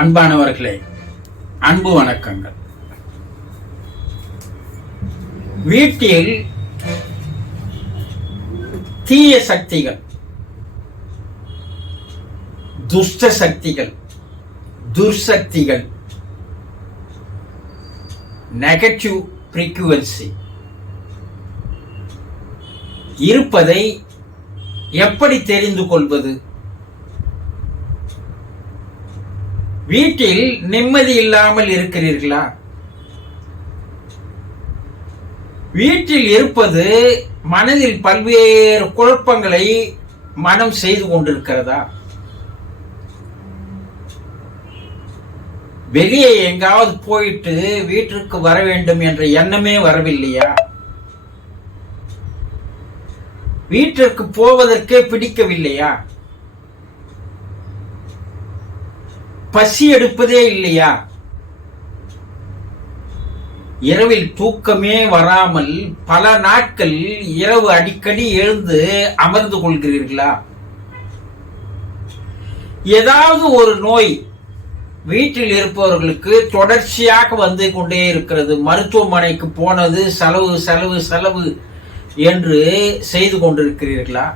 அன்பானவர்களே அன்பு வணக்கங்கள். வீட்டில் தீய சக்திகள் துஷ்ட சக்திகள் துர்சக்திகள் நெகட்டிவ் ஃப்ரீக்குவன்சி இருப்பதை எப்படி தெரிந்து கொள்வது? வீட்டில் நிம்மதி இல்லாமல் இருக்கிறீர்களா? வீட்டில் இருப்பது மனதில் பல்வேறு குழப்பங்களை மனம் செய்து கொண்டிருக்கிறதா? வெளியே எங்காவது போயிட்டு வீட்டிற்கு வர வேண்டும் என்ற எண்ணமே வரவில்லையா? வீட்டிற்கு போவதற்கே பிடிக்கவில்லையா? பசி எடுப்பதே இல்லையா? இரவில் தூக்கமே வராமல் பல நாட்கள் இரவு அடிக்கடி எழுந்து அமர்ந்து கொள்கிறீர்களா? ஏதாவது ஒரு நோய் வீட்டில் இருப்பவர்களுக்கு தொடர்ச்சியாக வந்து கொண்டே இருக்கிறது. மருத்துவமனைக்கு போனது செலவு செலவு செலவு என்று செய்து கொண்டிருக்கிறீர்களா?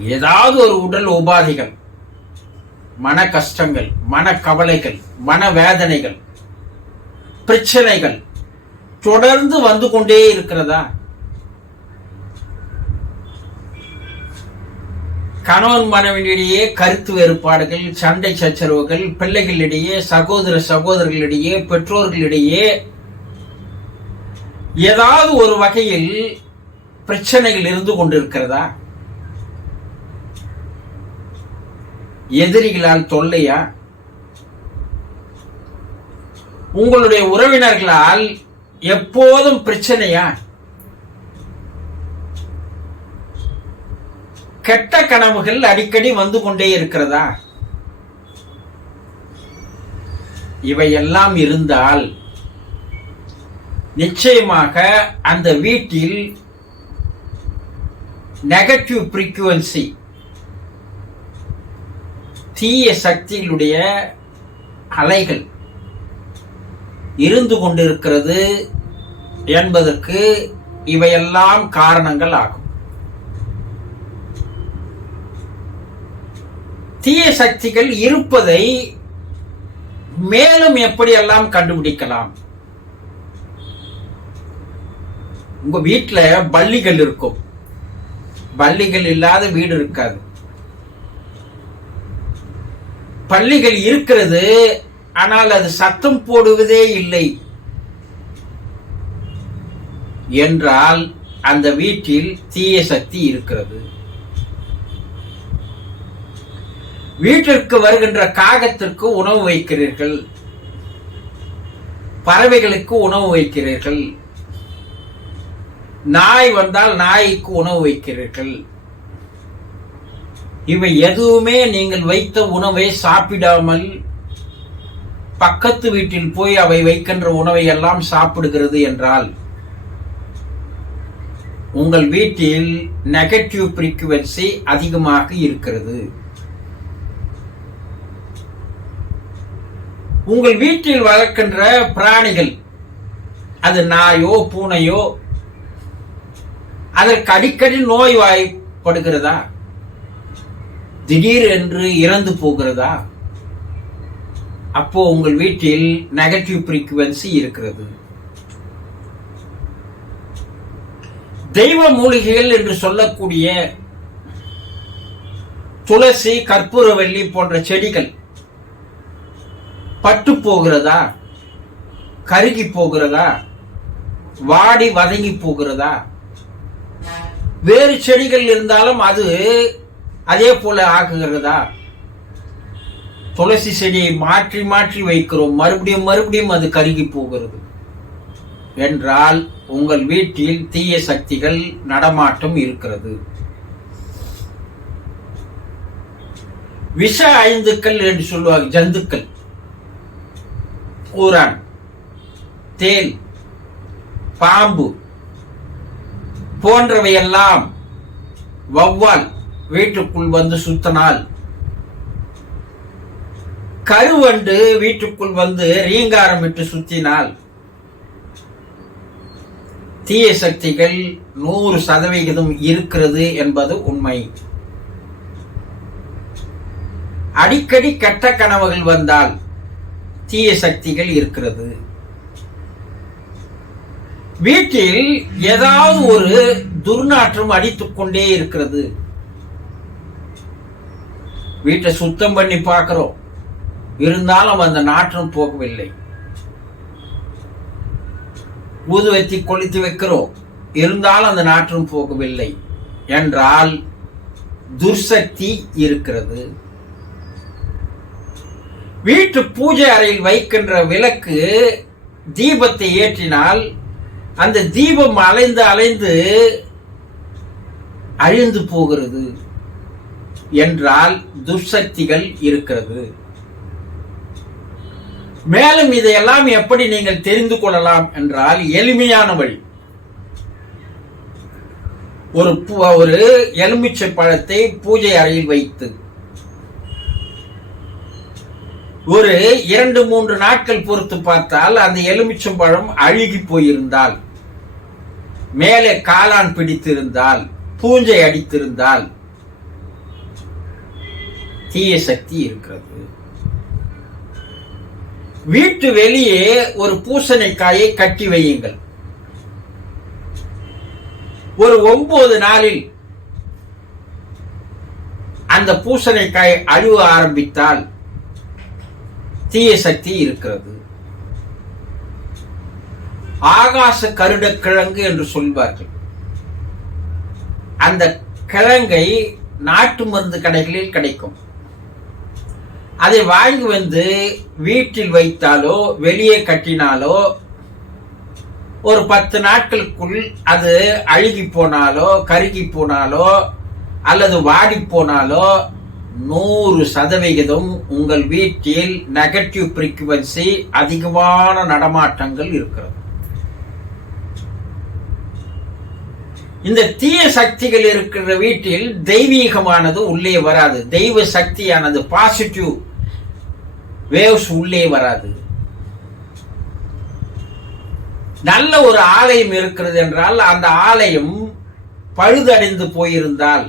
ஏதாவது ஒரு உடல் உபாதைகள் மன கஷ்டங்கள் மன கவலைகள் மன வேதனைகள் பிரச்சனைகள் தொடர்ந்து வந்து கொண்டே இருக்கிறதா? கணவன் மனைவியிடையே கருத்து வேறுபாடுகள் சண்டை சச்சரவுகள் பிள்ளைகளிடையே சகோதர சகோதரர்களிடையே பெற்றோர்களிடையே ஏதாவது ஒரு வகையில் பிரச்சனைகள் இருந்து கொண்டிருக்கிறதா? எதிரிகளால் தொல்லையா? உங்களுடைய உறவினர்களால் எப்போதும் பிரச்சனையா? கெட்ட கனவுகள் அடிக்கடி வந்து கொண்டே இருக்கிறதா? இவையெல்லாம் இருந்தால் நிச்சயமாக அந்த வீட்டில் நெகட்டிவ் ஃப்ரீக்குவன்சி தீய சக்திகளுடைய அலைகள் இருந்து கொண்டிருக்கிறது என்பதற்கு இவையெல்லாம் காரணங்கள் ஆகும். தீய சக்திகள் இருப்பதை மேலும் எப்படியெல்லாம் கண்டுபிடிக்கலாம்? உங்க வீட்டில் பள்ளிகள் இருக்கும். பள்ளிகள் இல்லாத வீடு இருக்காது. பள்ளிகள் இருக்கிறது ஆனால் அது சத்தம் போடுவதே இல்லை. என்றால் அந்த வீட்டில் தீய சக்தி இருக்கிறது. வீட்டிற்கு வருகின்ற காகத்திற்கு உணவு வைக்கிறீர்கள். பறவைகளுக்கு உணவு வைக்கிறீர்கள். நாய் வந்தால் நாய்க்கு உணவு வைக்கிறீர்கள். இவை எதுவுமே நீங்கள் வைத்த உணவை சாப்பிடாமல் பக்கத்து வீட்டில் போய் அவை வைக்கின்ற உணவை எல்லாம் சாப்பிடுகிறது என்றால் உங்கள் வீட்டில் நெகட்டிவ் ஃப்ரீக்குவன்சி அதிகமாக இருக்கிறது. உங்கள் வீட்டில் வளர்க்கின்ற பிராணிகள் அது நாயோ பூனையோ அதற்கு அடிக்கடி நோய் வாய்ப்படுகிறதா திடீர் என்று இறந்து போகிறதா? அப்போ உங்கள் வீட்டில் நெகட்டிவ் ஃப்ரீக்குவன்சி இருக்கிறது. தெய்வ மூலிகைகள் என்று சொல்லக்கூடிய துளசி கற்பூரவல்லி போன்ற செடிகள் பட்டு போகிறதா? கருகி போகிறதா? வாடி வதங்கி போகிறதா? வேறு செடிகள் இருந்தாலும் அது அதே போல ஆக்குகிறதா? துளசி செடியை மாற்றி மாற்றி வைக்கிறோம். மறுபடியும் மறுபடியும் அது கருகி போகிறது. என்றால் உங்கள் வீட்டில் தீய சக்திகள் நடமாட்டம் இருக்கிறது. விஷ ஐந்துக்கள் என்று சொல்லுவாங்க ஜந்துக்கள். பூரான் தேல் பாம்பு போன்றவையெல்லாம் வௌவால் வீட்டுக்குள் வந்து சுத்தனால். கருவண்டு வீட்டுக்குள் வந்து ரீங்காரம் விட்டு சுத்தினால். தீய சக்திகள் நூறு சதவிகிதம் இருக்கிறது என்பது உண்மை. அடிக்கடி கெட்ட கனவுகள் வந்தால் தீய சக்திகள் இருக்கிறது. வீட்டில் ஏதாவது ஒரு துர்நாற்றம் அடித்துக்கொண்டே இருக்கிறது. வீட்டை சுத்தம் பண்ணி பார்க்குறோம். இருந்தாலும் அந்த நாற்றம் போகவில்லை. ஊதுவத்தி கொளித்து வைக்கிறோம். இருந்தாலும் அந்த நாற்றம் போகவில்லை. என்றால் துர்சக்தி இருக்கிறது. வீட்டு பூஜை அறையில் வைக்கின்ற விளக்கு தீபத்தை ஏற்றினால் அந்த தீபம் அலைந்து அலைந்து அழிந்து போகிறது. என்றால் துர்சக்திகள் இருக்கிறது. மேலும் இதையெல்லாம் எப்படி நீங்கள் தெரிந்து கொள்ளலாம் என்றால் எளிமையான வழி. ஒரு பூ- ஒரு எலுமிச்சை பழத்தை பூஜை அறையில் வைத்து ஒரு இரண்டு மூன்று நாட்கள் பொறுத்து பார்த்தால் அந்த எலுமிச்சம்பழம் அழுகி போயிருந்தால் மேலே காளான் பிடித்திருந்தால் பூஞ்சை அடித்திருந்தால் தீய சக்தி இருக்கிறது. வீட்டு வெளியே ஒரு பூசணிக்காயை கட்டி வையுங்கள். ஒரு ஒன்பது நாளில் அந்த பூசணிக்காய் அழுவ ஆரம்பித்தால் தீய சக்தி இருக்கிறது. ஆகாச கருடக்கிழங்கு என்று சொல்வார்கள். அந்த கிழங்கை நாட்டு மருந்து கடைகளில் கிடைக்கும். அதை வாங்கி வந்து வீட்டில் வைத்தாலோ வெளியே கட்டினாலோ ஒரு பத்து நாட்களுக்குள் அது அழுகி போனாலோ கருகி போனாலோ அல்லது வாடி போனாலோ நூறு சதவிகிதம் உங்கள் வீட்டில் நெகட்டிவ் ஃப்ரீக்குவன்சி அதிகமான நடமாட்டங்கள் இருக்கிறது. இந்த தீய சக்திகள் இருக்கிற வீட்டில் தெய்வீகமானது உள்ளே வராது. தெய்வ சக்தியானது பாசிட்டிவ் வேவ்ஸ் உள்ளே வராது. நல்ல ஒரு ஆலயம் இருக்கிறது என்றால் அந்த ஆலயம் பழுதடைந்து போயிருந்தால்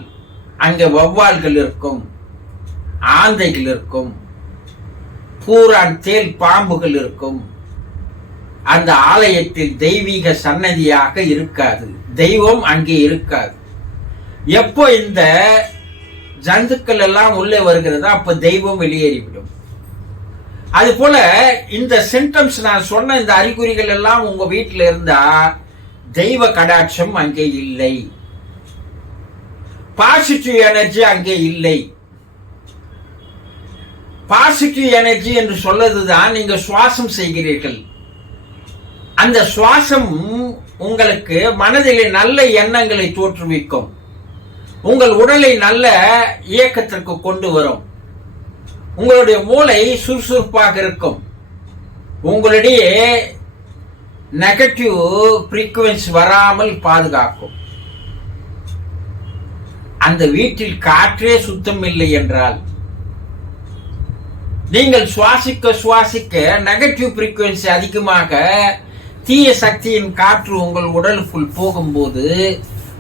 அங்கே வௌவால்கள் இருக்கும் ஆந்தைகள் இருக்கும் பூரான் தேல் பாம்புகள் இருக்கும். அந்த ஆலயத்தில் தெய்வீக சன்னதியாக இருக்காது. தெய்வம் அங்கே இருக்காது. எப்போ இந்த ஜந்துக்கள் எல்லாம் உள்ளே வருகிறதோ அப்போ தெய்வம் வெளியேறிவிடும். அது போல இந்த சிம்டம்ஸ் நான் சொன்ன இந்த அறிகுறிகள் எல்லாம் உங்க வீட்டில் இருந்தா தெய்வ கடாட்சம் அங்கே இல்லை. பாசிட்டிவ் எனர்ஜி அங்கே இல்லை. பாசிட்டிவ் எனர்ஜி என்று சொல்லதுதான் நீங்க சுவாசம் செய்கிறீர்கள். அந்த சுவாசம் உங்களுக்கு மனதிலே நல்ல எண்ணங்களை தோற்றுவிக்கும். உங்கள் உடலை நல்ல இயக்கத்திற்கு கொண்டு வரும். உங்களுடைய மூளை சுறுசுறுப்பாக இருக்கும். உங்களுடைய நெகட்டிவ் ஃப்ரீக்குவென்சி வராமல் பாதுகாக்கும். அந்த வீட்டில் காற்றே சுத்தம் இல்லை என்றால் நீங்கள் சுவாசிக்க சுவாசிக்க நெகட்டிவ் ஃப்ரீக்குவென்சி அதிகமாக தீய சக்தியின் காற்று உங்கள் உடலுக்குள் போகும்போது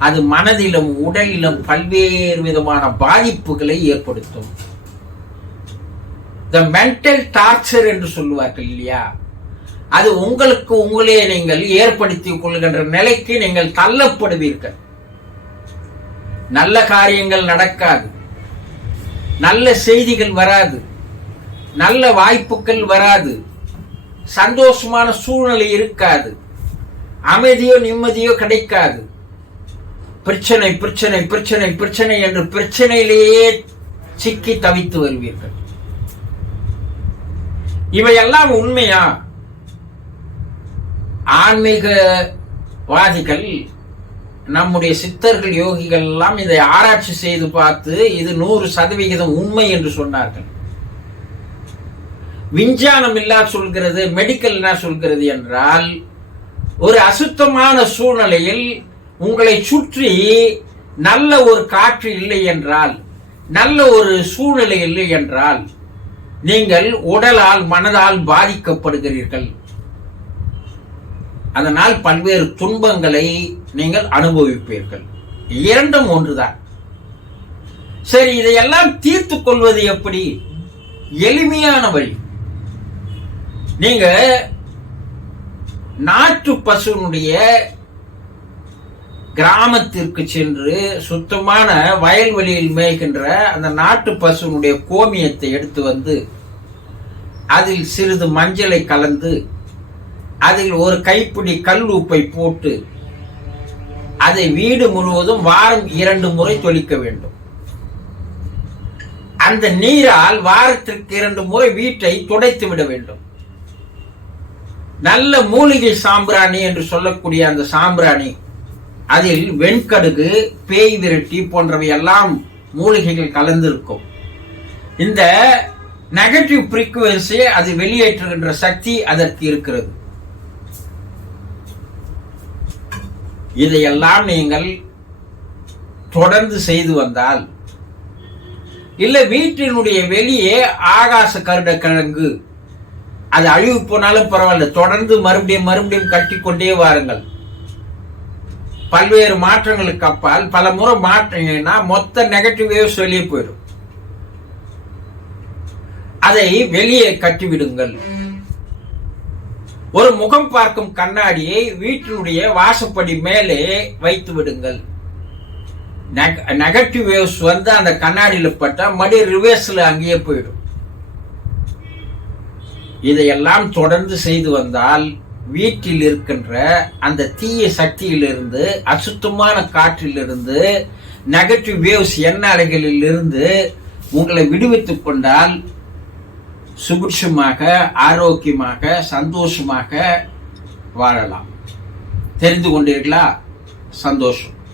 அது மனதிலும் உடலிலும் பல்வேறு விதமான பாதிப்புகளை ஏற்படுத்தும். த மென்டல் டார்ச்சர் என்று சொல்லுவார்கள் இல்லையா? அது உங்களுக்கு உங்களே நீங்கள் ஏற்படுத்திக் கொள்கின்ற நிலைக்கு நீங்கள் தள்ளப்படுவீர்கள். நல்ல காரியங்கள் நடக்காது. நல்ல செய்திகள் வராது. நல்ல வாய்ப்புகள் வராது. சந்தோஷமான சூழ்நிலை இருக்காது. அமைதியோ நிம்மதியோ கிடைக்காது. பிரச்சனை பிரச்சனை பிரச்சனை பிரச்சனை என்று பிரச்சனையிலேயே சிக்கி தவித்து வருவீர்கள். இவையெல்லாம் உண்மையா? ஆன்மீகவாதிகள் நம்முடைய சித்தர்கள் யோகிகள் எல்லாம் இதை ஆராய்ச்சி செய்து பார்த்து இது நூறு சதவிகிதம் உண்மை என்று சொன்னார்கள். விஞ்ஞானம் இல்லா சொல்கிறது மெடிக்கல் என்ன சொல்கிறது என்றால் ஒரு அசுத்தமான சூழ்நிலையில் உங்களை சுற்றி நல்ல ஒரு காற்று இல்லை என்றால் நல்ல ஒரு சூழ்நிலை இல்லை என்றால் நீங்கள் உடலால் மனதால் பாதிக்கப்படுகிறீர்கள். அதனால் பல்வேறு துன்பங்களை நீங்கள் அனுபவிப்பீர்கள். இரண்டும் ஒன்றுதான். சரி இதையெல்லாம் தீர்த்து கொள்வது எப்படி? எளிமையான வழி. நீங்க நாற்று பசுனுடைய கிராமத்திற்கு சென்று சுத்தமான வயல்வெளியில் மேய்கின்ற அந்த நாட்டு பசுனுடைய கோமியத்தை எடுத்து வந்து அதில் சிறிது மஞ்சளை கலந்து அதில் ஒரு கைப்பிடி கல் உப்பை போட்டு அதை வீடு முழுவதும் வாரம் இரண்டு முறை தொளிக்க வேண்டும். அந்த நீரால் வாரத்திற்கு இரண்டு முறை வீட்டை துடைத்து விட வேண்டும். நல்ல மூலிகை சாம்பிராணி என்று சொல்லக்கூடிய அந்த சாம்பிராணி அதில் வெண்கடுகு பேய் விரட்டி போன்றவை எல்லாம் மூலிகைகள் கலந்திருக்கும். இந்த நெகட்டிவ் ஃப்ரீக்குவன்சி அது வெளியேற்றுகின்ற சக்தி அதற்கு இருக்கிறது. இதையெல்லாம் நீங்கள் தொடர்ந்து செய்து வந்தால் இல்ல வீட்டினுடைய வெளியே ஆகாச கருட கிழங்கு அது அழிவு போனாலும் பரவாயில்ல தொடர்ந்து மறுபடியும் மறுபடியும் கட்டி கொண்டே வாருங்கள். பல்வேறு மாற்றங்களுக்கு அப்பால் பல முறை மாற்றீங்கன்னா மொத்த நெகட்டிவ் வேவ்ஸ் வெளியே போயிடும். அதை வெளியே கட்டிவிடுங்கள். ஒரு முகம் பார்க்கும் கண்ணாடியை வீட்டினுடைய வாசப்படி மேலே வைத்து விடுங்கள். நெகட்டிவ் வேவ்ஸ் வந்து அந்த கண்ணாடியில் பட்டா மடி ரிவர்ஸ்ல அங்கேயே போயிடும். இதையெல்லாம் தொடர்ந்து செய்து வந்தால் வீட்டில் இருக்கின்ற அந்த தீய சக்தியிலிருந்து அசுத்தமான காற்றிலிருந்து நெகட்டிவ் வேவ்ஸ் எண்ண அலைகளில் இருந்து உங்களை விடுவித்துக் கொண்டால் சுபிட்சமாக ஆரோக்கியமாக சந்தோஷமாக வாழலாம். தெரிந்து கொண்டீர்களா? சந்தோஷம்.